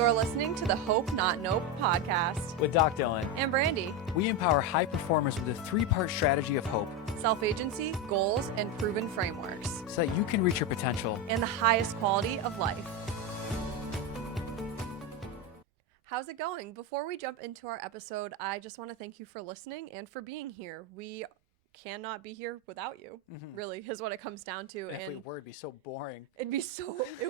You're listening to the Hope Not Nope podcast with Doc Dylan and Brandy. We empower high performers with a 3-part strategy of hope, Self-agency, goals, and proven frameworks, so that you can reach your potential and the highest quality of life. How's it going? Before we jump into our episode, I just want to thank you for listening and for being here. We cannot be here without you, really, is what it comes down to. And if we were, it'd be so boring. It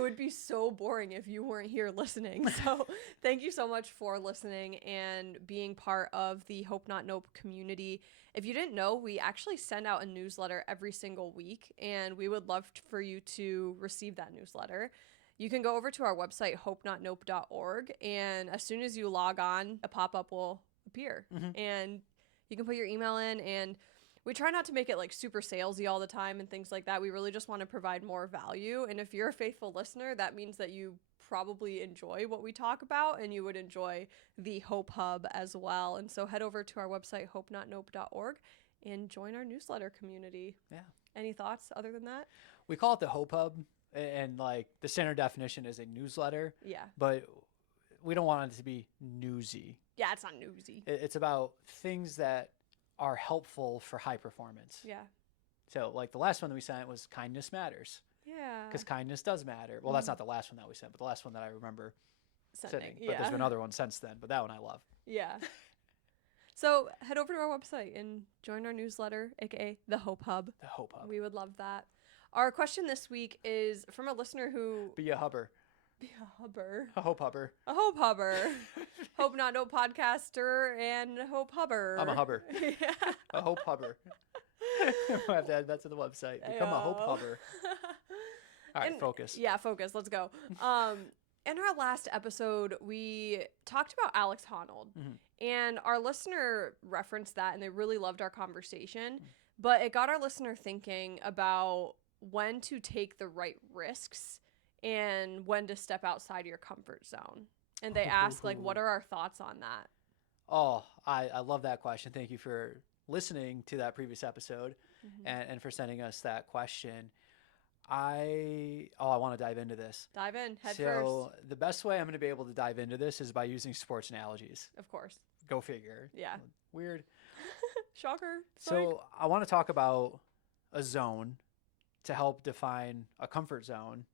would be so boring if you weren't here listening. So thank you so much for listening and being part of the Hope Not Nope community. If you didn't know, we actually send out a newsletter every single week, and we would love for you to receive that newsletter. You can go over to our website, hopenotnope.org, and as soon as you log on, a pop-up will appear, and you can put your email in, and we try not to make it like super salesy all the time and things like that. We really just want to provide more value. And if you're a faithful listener, that means that you probably enjoy what we talk about and you would enjoy the Hope Hub as well. And so head over to our website, hopenotnope.org, and join our newsletter community. Yeah. Any thoughts other than that? We call it the Hope Hub, and like the standard definition is a newsletter. Yeah. But we don't want it to be newsy. Yeah, it's not newsy. It's about things that are helpful for high performance. Yeah. So like the last one that we sent was kindness matters. Yeah. Because kindness does matter. Well, that's not the last one that we sent, but the last one that I remember sending. But there's been other ones since then, but that one I love. Yeah. So head over to our website and join our newsletter, aka the Hope Hub. The Hope Hub. We would love that. Our question this week is from a listener who... Be a hubber. Be a hubber. A hope hubber. A hope hubber. Hope Not No podcaster and Hope Hubber. I'm a hubber. Yeah. A hope hubber. We'll have to add that to the website. Become a hope hubber. All right, focus. Yeah, focus. Let's go. In our last episode, we talked about Alex Honnold. And our listener referenced that, and they really loved our conversation. But it got our listener thinking about when to take the right risks and when to step outside your comfort zone. And they ask, like, what are our thoughts on that? Oh, I love that question. Thank you for listening to that previous episode and for sending us that question. I want to dive into this. Dive in, head first. So the best way I'm going to be able to dive into this is by using sports analogies. Of course. Go figure. Yeah. Weird. Shocker. So I want to talk about a zone to help define a comfort zone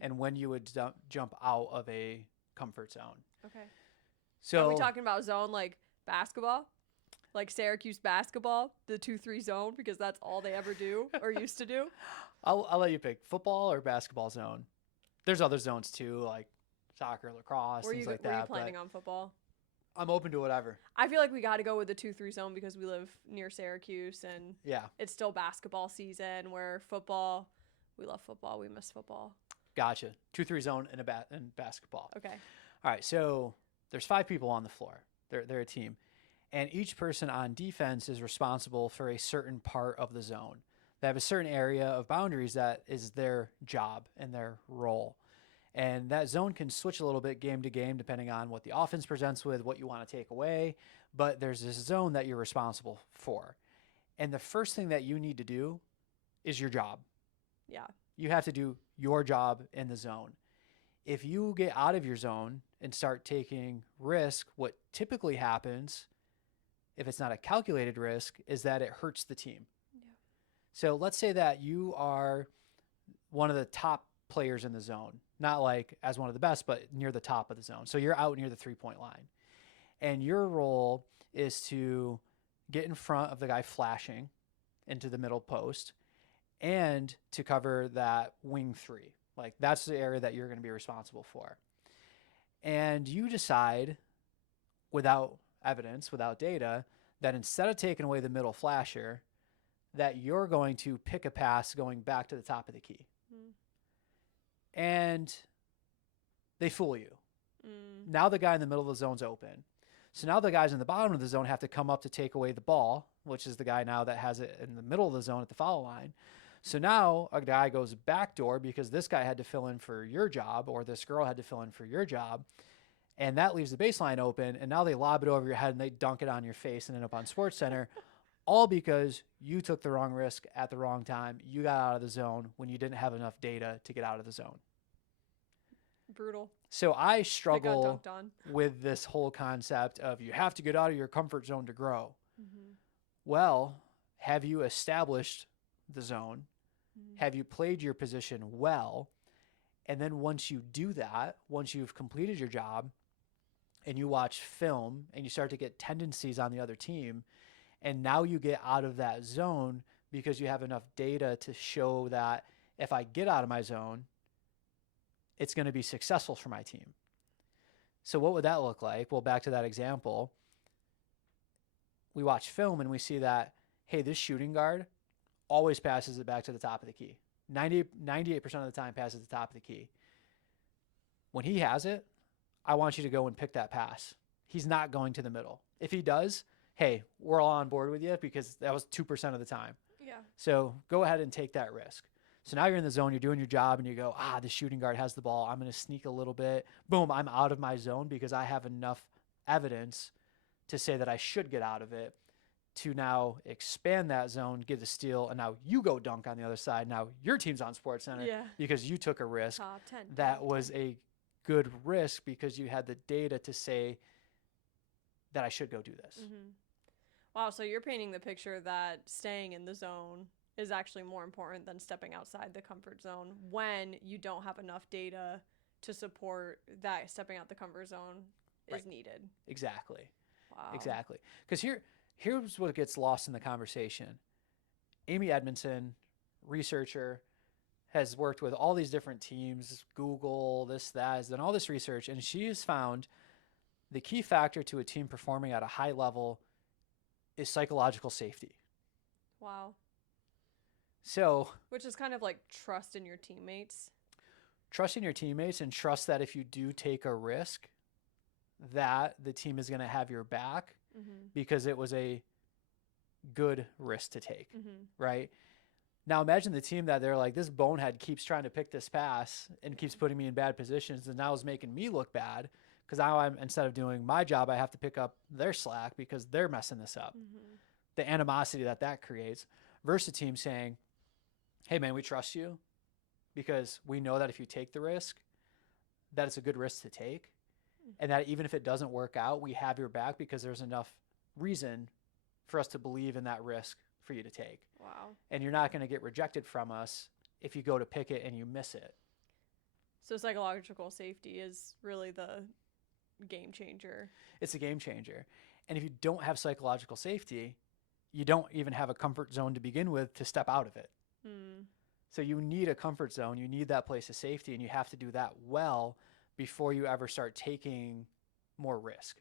and when you would jump out of a comfort zone. Okay. So are we talking about zone like basketball? Like Syracuse basketball, the 2-3 zone, because that's all they ever do or used to do? I'll let you pick football or basketball zone. There's other zones too, like soccer, lacrosse, things like that. Were you planning on football? I'm open to whatever. I feel like we got to go with the 2-3 zone because we live near Syracuse and it's still basketball season, where football, we love football, we miss football. Gotcha. 2-3 zone and basketball. Okay. All right. So there's 5 people on the floor. They're a team, and each person on defense is responsible for a certain part of the zone. They have a certain area of boundaries that is their job and their role. And that zone can switch a little bit game to game depending on what the offense presents with, what you want to take away. But there's this zone that you're responsible for. And the first thing that you need to do is your job. Yeah. You have to do your job in the zone. If you get out of your zone and start taking risk, what typically happens, if it's not a calculated risk, is that it hurts the team. Yeah. So let's say that you are one of the top players in the zone, not like as one of the best, but near the top of the zone. So you're out near the 3-point line. And your role is to get in front of the guy flashing into the middle post and to cover that wing 3. Like that's the area that you're going to be responsible for. And you decide without evidence, without data, that instead of taking away the middle flasher, that you're going to pick a pass going back to the top of the key. And they fool you. Now the guy in the middle of the zone's open. So now the guys in the bottom of the zone have to come up to take away the ball, which is the guy now that has it in the middle of the zone at the foul line. So now a guy goes backdoor because this guy had to fill in for your job, or this girl had to fill in for your job. And that leaves the baseline open. And now they lob it over your head and they dunk it on your face and end up on SportsCenter, all because you took the wrong risk at the wrong time. You got out of the zone when you didn't have enough data to get out of the zone. Brutal. So I That got struggle dunked on. with this whole concept of you have to get out of your comfort zone to grow. Mm-hmm. Well, have you established the zone? Mm-hmm. Have you played your position well? And then once you do that, once you've completed your job and you watch film and you start to get tendencies on the other team, and now you get out of that zone because you have enough data to show that if I get out of my zone, it's going to be successful for my team. So what would that look like? Well, back to that example, we watch film and we see that, hey, this shooting guard always passes it back to the top of the key. 98% of the time passes the top of the key. When he has it, I want you to go and pick that pass. He's not going to the middle. If he does, hey, we're all on board with you because that was 2% of the time. Yeah. So go ahead and take that risk. So now you're in the zone, you're doing your job, and you go, the shooting guard has the ball. I'm going to sneak a little bit. Boom, I'm out of my zone because I have enough evidence to say that I should get out of it, to now expand that zone, get the steal, and now you go dunk on the other side. Now your team's on SportsCenter because you took a risk. Top 10. That was a good risk because you had the data to say that I should go do this. Mm-hmm. Wow, so you're painting the picture that staying in the zone is actually more important than stepping outside the comfort zone when you don't have enough data to support that stepping out the comfort zone is needed. Exactly. Wow. Exactly. Because here's what gets lost in the conversation. Amy Edmondson, researcher, has worked with all these different teams, Google, this, that, has done all this research, and she has found the key factor to a team performing at a high level is psychological safety. Wow. So, which is kind of like trust in your teammates. Trust in your teammates and trust that if you do take a risk, that the team is going to have your back because it was a good risk to take, right? Now imagine the team that they're like, this bonehead keeps trying to pick this pass and keeps putting me in bad positions and now is making me look bad because now instead of doing my job, I have to pick up their slack because they're messing this up. The animosity that creates versus a team saying, hey man, we trust you because we know that if you take the risk, that it's a good risk to take. And that even if it doesn't work out, we have your back because there's enough reason for us to believe in that risk for you to take. Wow. And you're not going to get rejected from us if you go to pick it and you miss it. So psychological safety is really the game changer. It's a game changer. And if you don't have psychological safety, you don't even have a comfort zone to begin with to step out of it. So you need a comfort zone. You need that place of safety, and you have to do that well before you ever start taking more risk.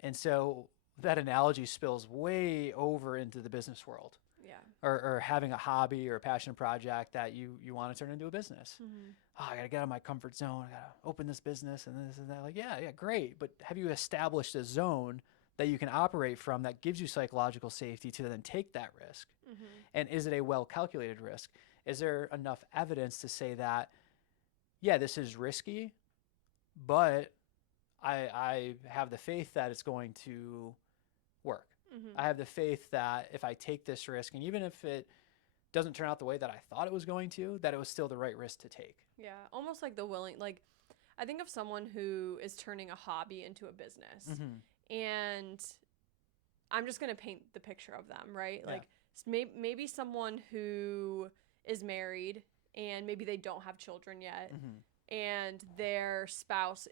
And so that analogy spills way over into the business world. Yeah. Or having a hobby or a passion project that you want to turn into a business. I got to get out of my comfort zone. I got to open this business and this and that. Like, yeah, great. But have you established a zone that you can operate from that gives you psychological safety to then take that risk? And is it a well-calculated risk? Is there enough evidence to say that, yeah, this is risky, but I have the faith that it's going to work. I have the faith that if I take this risk, and even if it doesn't turn out the way that I thought it was going to, that it was still the right risk to take. Yeah, almost like I think of someone who is turning a hobby into a business. And I'm just going to paint the picture of them, right? Yeah. Like maybe someone who is married and maybe they don't have children yet and their spouse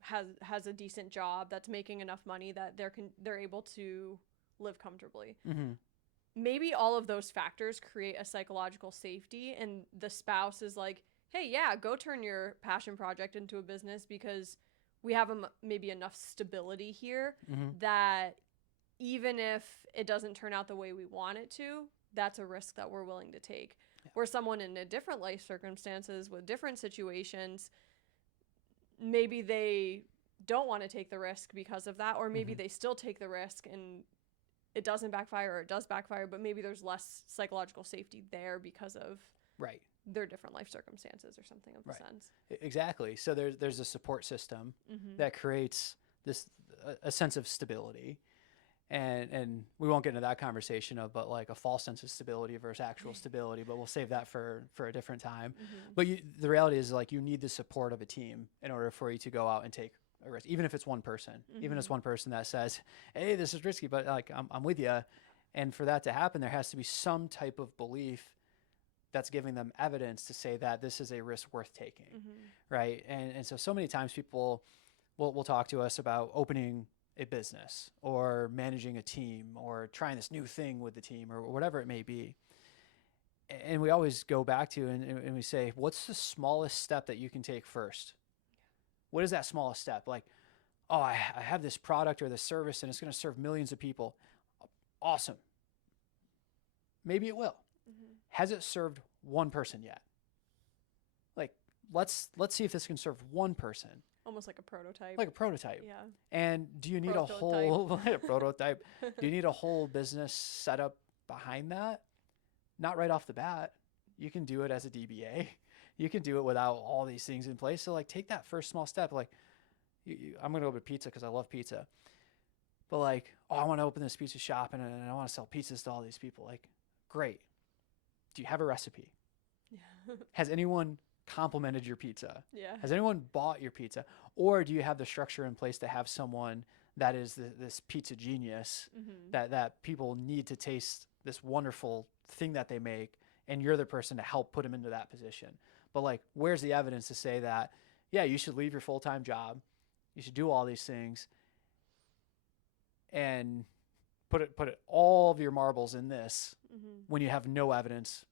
has a decent job that's making enough money that they're able to live comfortably. Maybe all of those factors create a psychological safety, and the spouse is like, hey, yeah, go turn your passion project into a business because we have maybe enough stability here that even if it doesn't turn out the way we want it to, that's a risk that we're willing to take. Where someone in a different life circumstances with different situations, maybe they don't want to take the risk because of that, or maybe they still take the risk and it doesn't backfire or it does backfire, but maybe there's less psychological safety there because of their different life circumstances or something of the sense. Exactly. So there's a support system that creates a sense of stability. And we won't get into that conversation of, but like a false sense of stability versus actual stability, but we'll save that for a different time. But the reality is, like, you need the support of a team in order for you to go out and take a risk, even if it's one person, even if it's one person that says, hey, this is risky, but like, I'm with you. And for that to happen, there has to be some type of belief that's giving them evidence to say that this is a risk worth taking. Right. And so many times people will talk to us about opening a business or managing a team or trying this new thing with the team or whatever it may be. And we always go back to and we say, what's the smallest step that you can take first? What is that smallest step? Like, oh, I have this product or this service and it's going to serve millions of people. Awesome. Maybe it will. Has it served one person yet? Like, let's see if this can serve one person. Almost like a prototype. Like a prototype. Yeah. And do you need a whole prototype? Do you need a whole business setup behind that? Not right off the bat. You can do it as a DBA. You can do it without all these things in place. So like, take that first small step. Like, I'm going to open pizza because I love pizza. But like, oh, I want to open this pizza shop and I want to sell pizzas to all these people. Like, great. Do you have a recipe? Yeah. Has anyone complimented your pizza? Yeah. Has anyone bought your pizza? Or do you have the structure in place to have someone that is this pizza genius that people need to taste this wonderful thing that they make, and you're the person to help put them into that position? But like, where's the evidence to say that, yeah, you should leave your full-time job, you should do all these things, and put all of your marbles in this when you have no evidence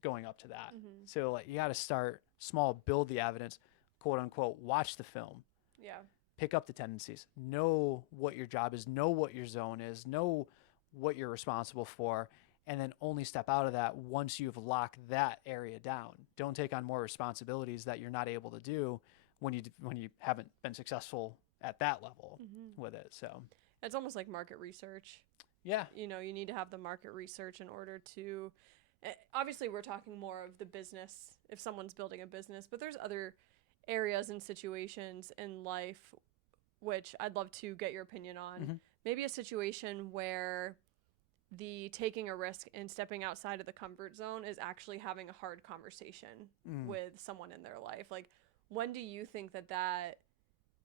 going up to that? So like, you got to start small, build the evidence, quote unquote, watch the film. Yeah. Pick up the tendencies, know what your job is, know what your zone is, know what you're responsible for, and then only step out of that once you've locked that area down. Don't take on more responsibilities that you're not able to do when you haven't been successful at that level with it. So it's almost like market research. Yeah. You know, you need to have the market research in order to, obviously we're talking more of the business, if someone's building a business, but there's other areas and situations in life which I'd love to get your opinion on. Maybe a situation where the taking a risk and stepping outside of the comfort zone is actually having a hard conversation with someone in their life. Like, when do you think that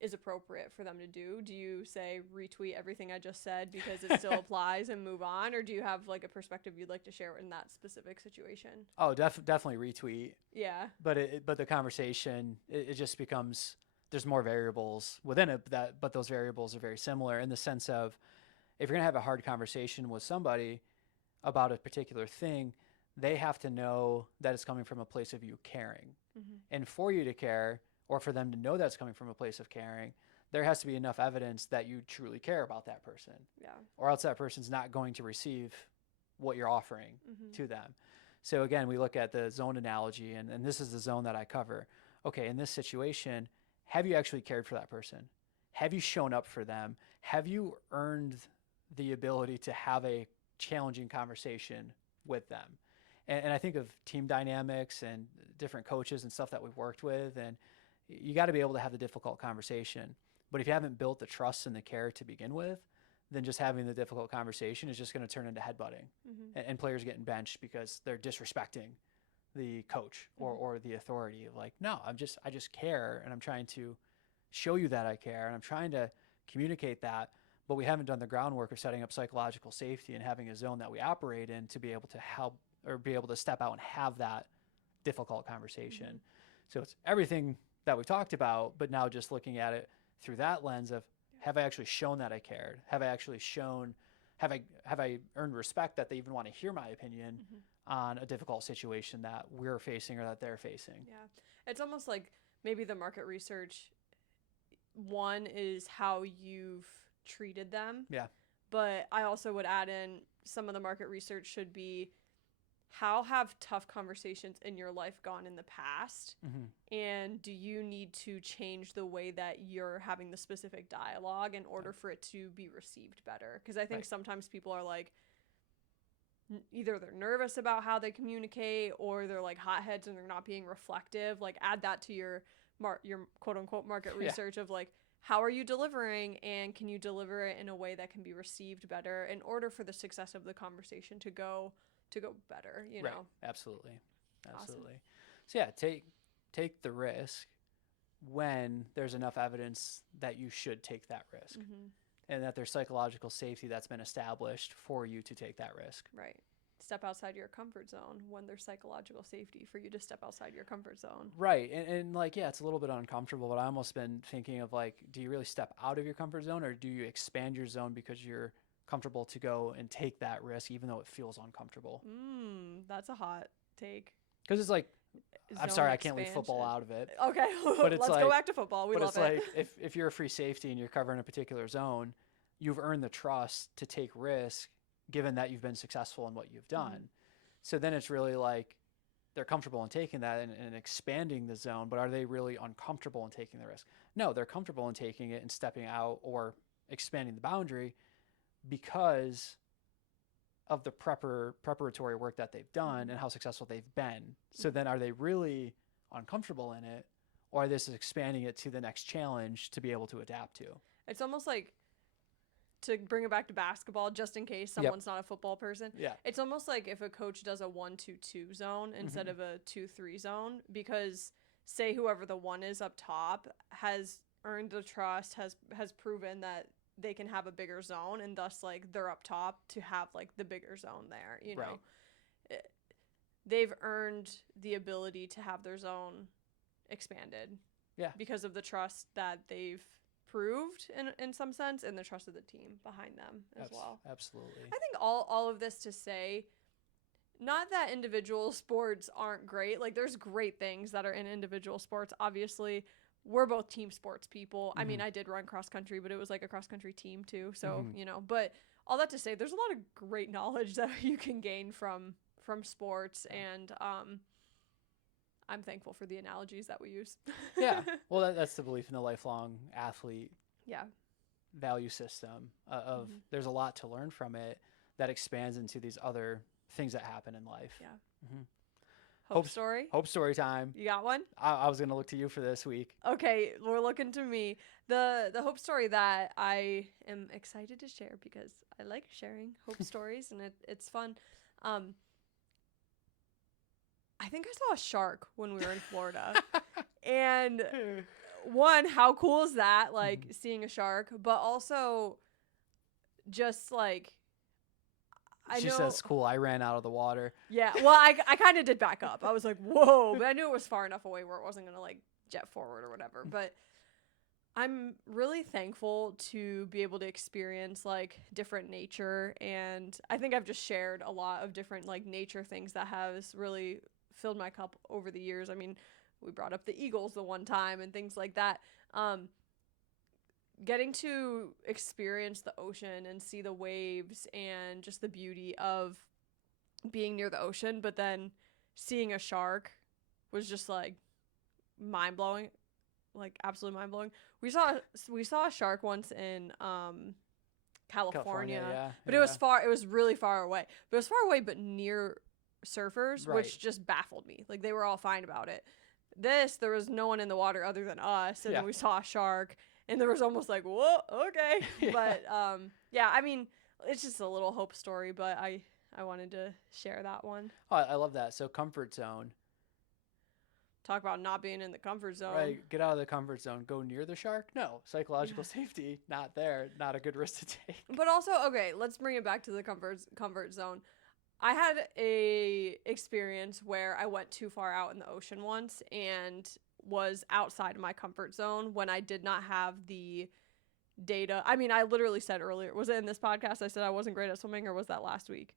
is appropriate for them to do? Do you say retweet everything I just said because it still applies and move on? Or do you have like a perspective you'd like to share in that specific situation? Oh, definitely retweet. Yeah. But the conversation, it just becomes, there's more variables within it, but those variables are very similar in the sense of, if you're going to have a hard conversation with somebody about a particular thing, they have to know that it's coming from a place of you caring. And for you to care, or for them to know that's coming from a place of caring, there has to be enough evidence that you truly care about that person. Yeah. Or else that person's not going to receive what you're offering to them. So again, we look at the zone analogy, and this is the zone that I cover. Okay, in this situation, have you actually cared for that person? Have you shown up for them? Have you earned the ability to have a challenging conversation with them? And I think of team dynamics and different coaches and stuff that we've worked with, and you got to be able to have the difficult conversation. But if you haven't built the trust and the care to begin with, then just having the difficult conversation is just going to turn into headbutting and players getting benched because they're disrespecting the coach or the authority. Like, no, I just care, and I'm trying to show you that I care, and I'm trying to communicate that, but we haven't done the groundwork of setting up psychological safety and having a zone that we operate in to be able to help or be able to step out and have that difficult conversation. So it's everything that we talked about, but now just looking at it through that lens of, have I actually shown that I cared? Have I actually shown, have I earned respect that they even want to hear my opinion on a difficult situation that we're facing or that they're facing? Yeah. It's almost like maybe the market research, one is how you've treated them. Yeah. But I also would add in, some of the market research should be, how have tough conversations in your life gone in the past? And do you need to change the way that you're having the specific dialogue in order for it to be received better? Because I think sometimes people are like, either they're nervous about how they communicate, or they're like hotheads and they're not being reflective. Like, add that to your your quote unquote market Yeah. research of like, how are you delivering, and can you deliver it in a way that can be received better in order for the success of the conversation to go better, you Right. know? Absolutely. Awesome. Absolutely. So yeah, take the risk when there's enough evidence that you should take that risk, Mm-hmm. and that there's psychological safety that's been established for you to take that risk. Right. Step outside your comfort zone when there's psychological safety for you to step outside your comfort zone. Right. And like, yeah, it's a little bit uncomfortable, but I almost been thinking of like, do you really step out of your comfort zone, or do you expand your zone because you're comfortable to go and take that risk, even though it feels uncomfortable? That's a hot take. Because it's like, I'm Zone sorry, I can't leave football expansion. out of it. Okay, But it's let's like, go back to football. We but love it's it. like if you're a free safety and you're covering a particular zone, you've earned the trust to take risk, given that you've been successful in what you've done. Mhm. So then it's really like they're comfortable in taking that and expanding the zone, but are they really uncomfortable in taking the risk? No, they're comfortable in taking it and stepping out or expanding the boundary because of the preparatory work that they've done and how successful they've been. So then are they really uncomfortable in it, or are they just expanding it to the next challenge to be able to adapt to? It's almost like, to bring it back to basketball, just in case someone's not a football person. Yeah. It's almost like if a coach does a 1-2-2 zone instead of a 2-3 zone, because say whoever the one is up top has earned the trust, has proven that they can have a bigger zone, and thus like they're up top to have like the bigger zone there, you know. Right. They've earned the ability to have their zone expanded. Yeah. Because of the trust that they've proved in some sense, and the trust of the team behind them as well. Absolutely. I think all of this to say, not that individual sports aren't great. Like, there's great things that are in individual sports. Obviously, we're both team sports people. I mean, I did run cross country, but it was like a cross country team too. So, you know, but all that to say, there's a lot of great knowledge that you can gain from sports, and I'm thankful for the analogies that we use. Yeah. Well, that's the belief in the lifelong athlete Yeah. value system of there's a lot to learn from it that expands into these other things that happen in life. Yeah. Hope story. Hope story time. You got one? I was going to look to you for this week. Okay, we're looking to me. The hope story that I am excited to share, because I like sharing hope stories, and it's fun. I think I saw a shark when we were in Florida. And one, how cool is that? Like, seeing a shark, but also just like, She says, cool. I ran out of the water. Yeah. Well, I kind of did back up. I was like, whoa, but I knew it was far enough away where it wasn't going to like jet forward or whatever. But I'm really thankful to be able to experience like different nature. And I think I've just shared a lot of different like nature things that has really filled my cup over the years. I mean, we brought up the eagles the one time and things like that. Getting to experience the ocean and see the waves and just the beauty of being near the ocean, but then seeing a shark was just like mind-blowing, like absolutely mind-blowing. We saw a shark once in California, yeah, but it was really far away. But it was far away but near surfers, Right. which just baffled me. Like, they were all fine about it. There was no one in the water other than us, and then we saw a shark. And there was almost like, whoa, okay. Yeah. But, yeah, I mean, it's just a little hope story, but I wanted to share that one. Oh, I love that. So comfort zone. Talk about not being in the comfort zone. Right. Get out of the comfort zone. Go near the shark? No. Psychological safety, not there. Not a good risk to take. But also, okay, let's bring it back to the comfort zone. I had a experience where I went too far out in the ocean once and was outside of my comfort zone when I did not have the data. I mean, I literally said earlier, was it in this podcast I said I wasn't great at swimming, or was that last week?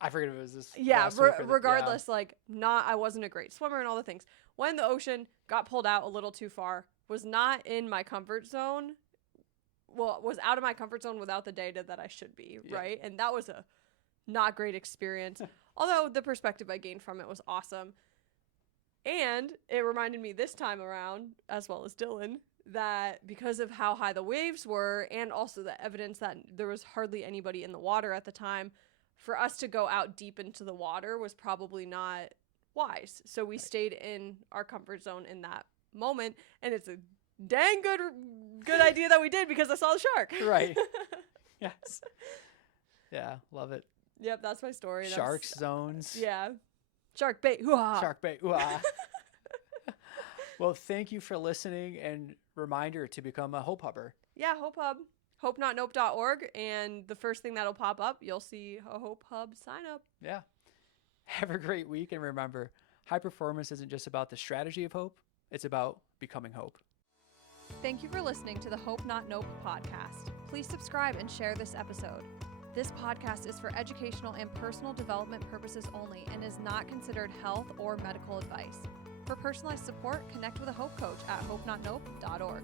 I forget if it was this. Yeah, last week or regardless, like, I wasn't a great swimmer and all the things. Went in the ocean, got pulled out a little too far, was not in my comfort zone. Well, was out of my comfort zone without the data that I should be, right? And that was a not great experience. Although the perspective I gained from it was awesome. And it reminded me this time around, as well as Dylan, that because of how high the waves were, and also the evidence that there was hardly anybody in the water at the time, for us to go out deep into the water was probably not wise. So we stayed in our comfort zone in that moment, and it's a dang good idea that we did because I saw the shark. Right. Yes. Yeah, love it. Yep, that's my story. Shark zones. Yeah. Shark bait. Hoo-ha. Shark bait. Ooh-ah. Well, thank you for listening, and reminder to become a Hope Hubber. Yeah, Hope Hub. HopeNotNope.org, and the first thing that'll pop up, you'll see a Hope Hub sign up. Yeah. Have a great week, and remember, high performance isn't just about the strategy of hope, it's about becoming hope. Thank you for listening to the Hope Not Nope podcast. Please subscribe and share this episode. This podcast is for educational and personal development purposes only and is not considered health or medical advice. For personalized support, connect with a Hope Coach at hopenotnope.org.